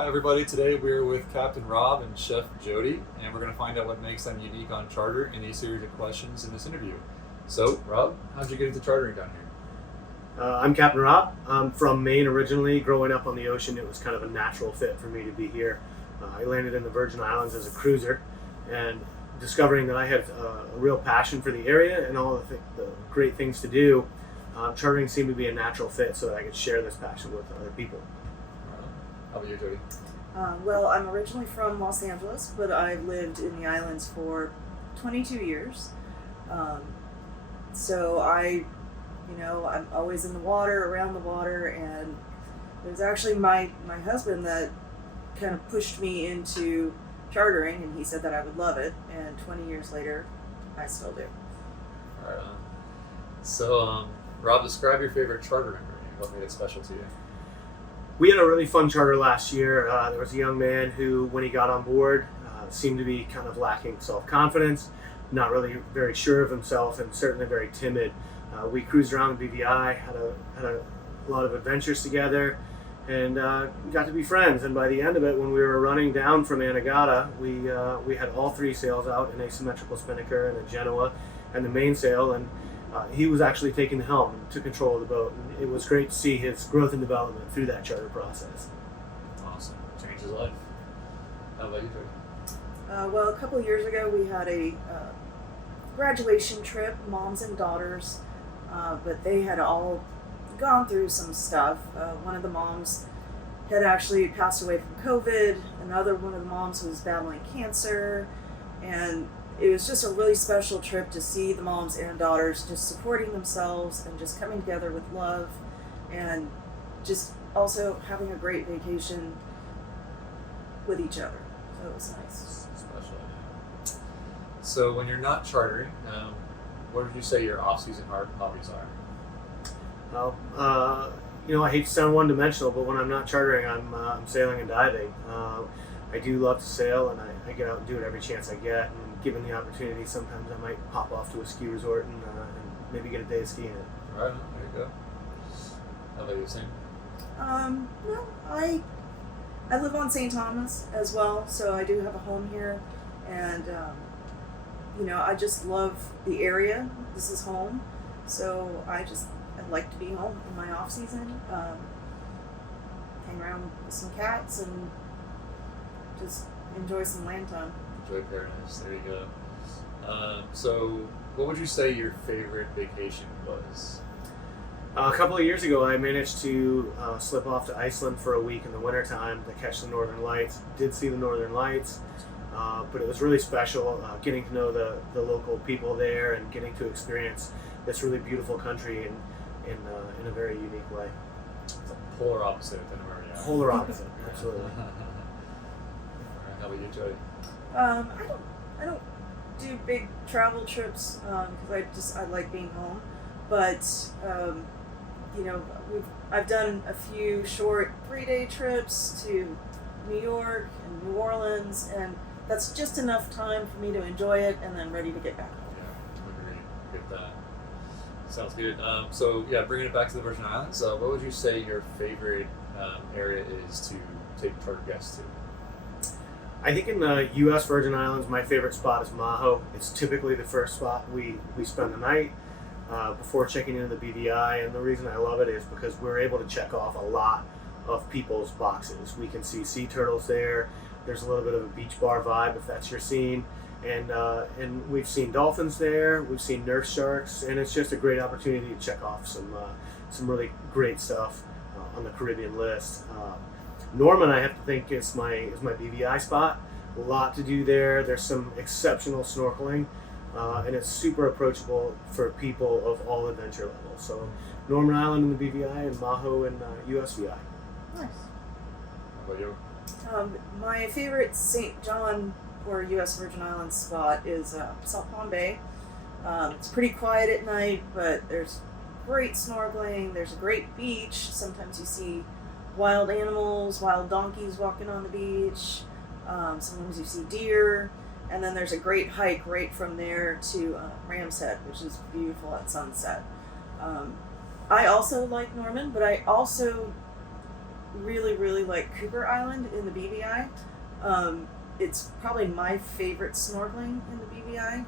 Hi everybody, today we're with Captain Rob and Chef Jody, and we're going to find out what makes them unique on charter in a series of questions in this interview. So, Rob, how'd you get into chartering down here? I'm Captain Rob. I'm from Maine originally. Growing up on the ocean, it was kind of a natural fit for me to be here. I landed in the Virgin Islands as a cruiser, and discovering that I had a real passion for the area and all the great things to do, chartering seemed to be a natural fit so that I could share this passion with other people. How about you, Jody? Well, I'm originally from Los Angeles, but I've lived in the islands for 22 years. So I'm always in the water, around the water, and it was actually my husband that kind of pushed me into chartering, and he said that I would love it, and 20 years later, I still do. All right. So, Rob, describe your favorite charter memory. What made it special to you? We had a really fun charter last year. There was a young man who, when he got on board, seemed to be kind of lacking self-confidence, not really very sure of himself, and certainly very timid. We cruised around the BVI, had a lot of adventures together, and got to be friends. And by the end of it, when we were running down from Anegada, we had all three sails out, an asymmetrical spinnaker and a Genoa, and the mainsail, and he was actually taking the helm and took control of the boat. And it was great to see his growth and development through that charter process. Awesome. Changed his life. How about you, Jody? Well, a couple of years ago, we had a graduation trip, moms and daughters, but they had all gone through some stuff. One of the moms had actually passed away from COVID. Another one of the moms was battling cancer, and it was just a really special trip to see the moms and daughters just supporting themselves and just coming together with love, and just also having a great vacation with each other. So it was nice. Special. So, when you're not chartering, what would you say your off-season hobbies are? Well, I hate to sound one-dimensional, but when I'm not chartering, I'm sailing and diving. I do love to sail, and I get out and do it every chance I get. And given the opportunity, sometimes I might pop off to a ski resort and maybe get a day of skiing. All right, there you go. How about you, Sam? No, I live on St. Thomas as well, so I do have a home here, and I just love the area. This is home, so I'd like to be home in my off season, hang around with some cats and just enjoy some land time. Enjoy paradise. There you go. So, what would you say your favorite vacation was? A couple of years ago, I managed to slip off to Iceland for a week in the wintertime to catch the Northern Lights. Did see the Northern Lights, but it was really special getting to know the local people there and getting to experience this really beautiful country in a very unique way. It's a polar opposite than where we are. Polar opposite, absolutely. All right, how about you, Jody? I don't do big travel trips because I like being home, but I've done a few short 3-day trips to New York and New Orleans, and that's just enough time for me to enjoy it and then ready to get back home. Yeah, agree. Get that. Sounds good. Bringing it back to the Virgin Islands, what would you say your favorite area is to take charter guests to? I think in the U.S. Virgin Islands, my favorite spot is Maho. It's typically the first spot we spend the night before checking into the BVI, and the reason I love it is because we're able to check off a lot of people's boxes. We can see sea turtles there. There's a little bit of a beach bar vibe if that's your scene, and we've seen dolphins there. We've seen nurse sharks, and it's just a great opportunity to check off some really great stuff on the Caribbean list. Norman, I have to think, is my BVI spot. A lot to do there. There's some exceptional snorkeling, and it's super approachable for people of all adventure levels. So, Norman Island in the BVI and Maho in USVI. Nice. How about you? My favorite St. John or U.S. Virgin Islands spot is South Palm Bay. It's pretty quiet at night, but there's great snorkeling. There's a great beach. Sometimes you see wild animals, wild donkeys walking on the beach. Sometimes you see deer. And then there's a great hike right from there to Ram's Head, which is beautiful at sunset. I also like Norman, but I also really, really like Cooper Island in the BVI. It's probably my favorite snorkeling in the BVI.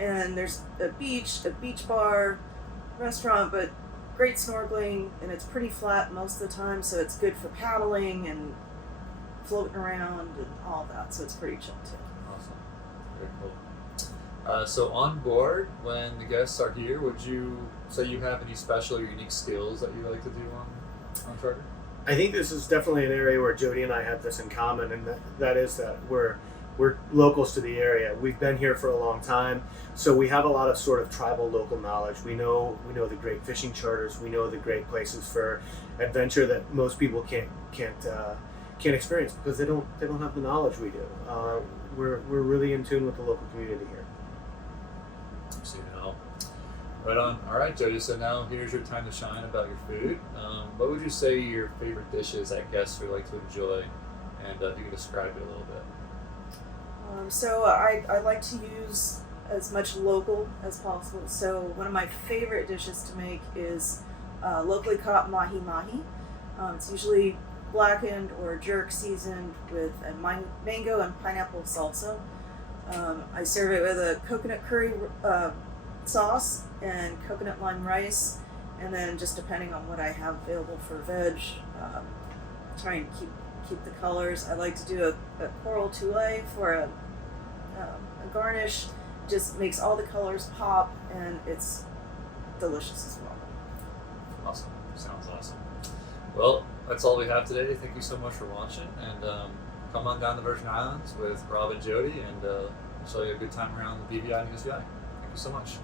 And there's a beach bar, restaurant, but great snorkeling, and it's pretty flat most of the time, so it's good for paddling and floating around and all that, so it's pretty chill too. Awesome. Very cool. So on board, when the guests are here, would you say you have any special or unique skills that you like to do on charter? I think this is definitely an area where Jody and I have this in common, and that is that we're locals to the area. We've been here for a long time, so we have a lot of sort of tribal local knowledge. We know the great fishing charters. We know the great places for adventure that most people can't experience because they don't have the knowledge we do. We're really in tune with the local community here. So, right on. All right, Jody. So now here's your time to shine about your food. What would you say your favorite dishes that guests would like to enjoy, and if you could describe it a little bit? So I like to use as much local as possible. So one of my favorite dishes to make is locally caught mahi-mahi. It's usually blackened or jerk seasoned with a mango and pineapple salsa. I serve it with a coconut curry sauce and coconut lime rice, and then just depending on what I have available for veg, try and keep the colors. I like to do a coral toulet for a garnish. Just makes all the colors pop, and it's delicious as well. Awesome. Sounds awesome. Well, that's all we have today. Thank you so much for watching, and come on down to Virgin Islands with Rob and Jody, and show you a good time around the BVI and USVI. Thank you so much.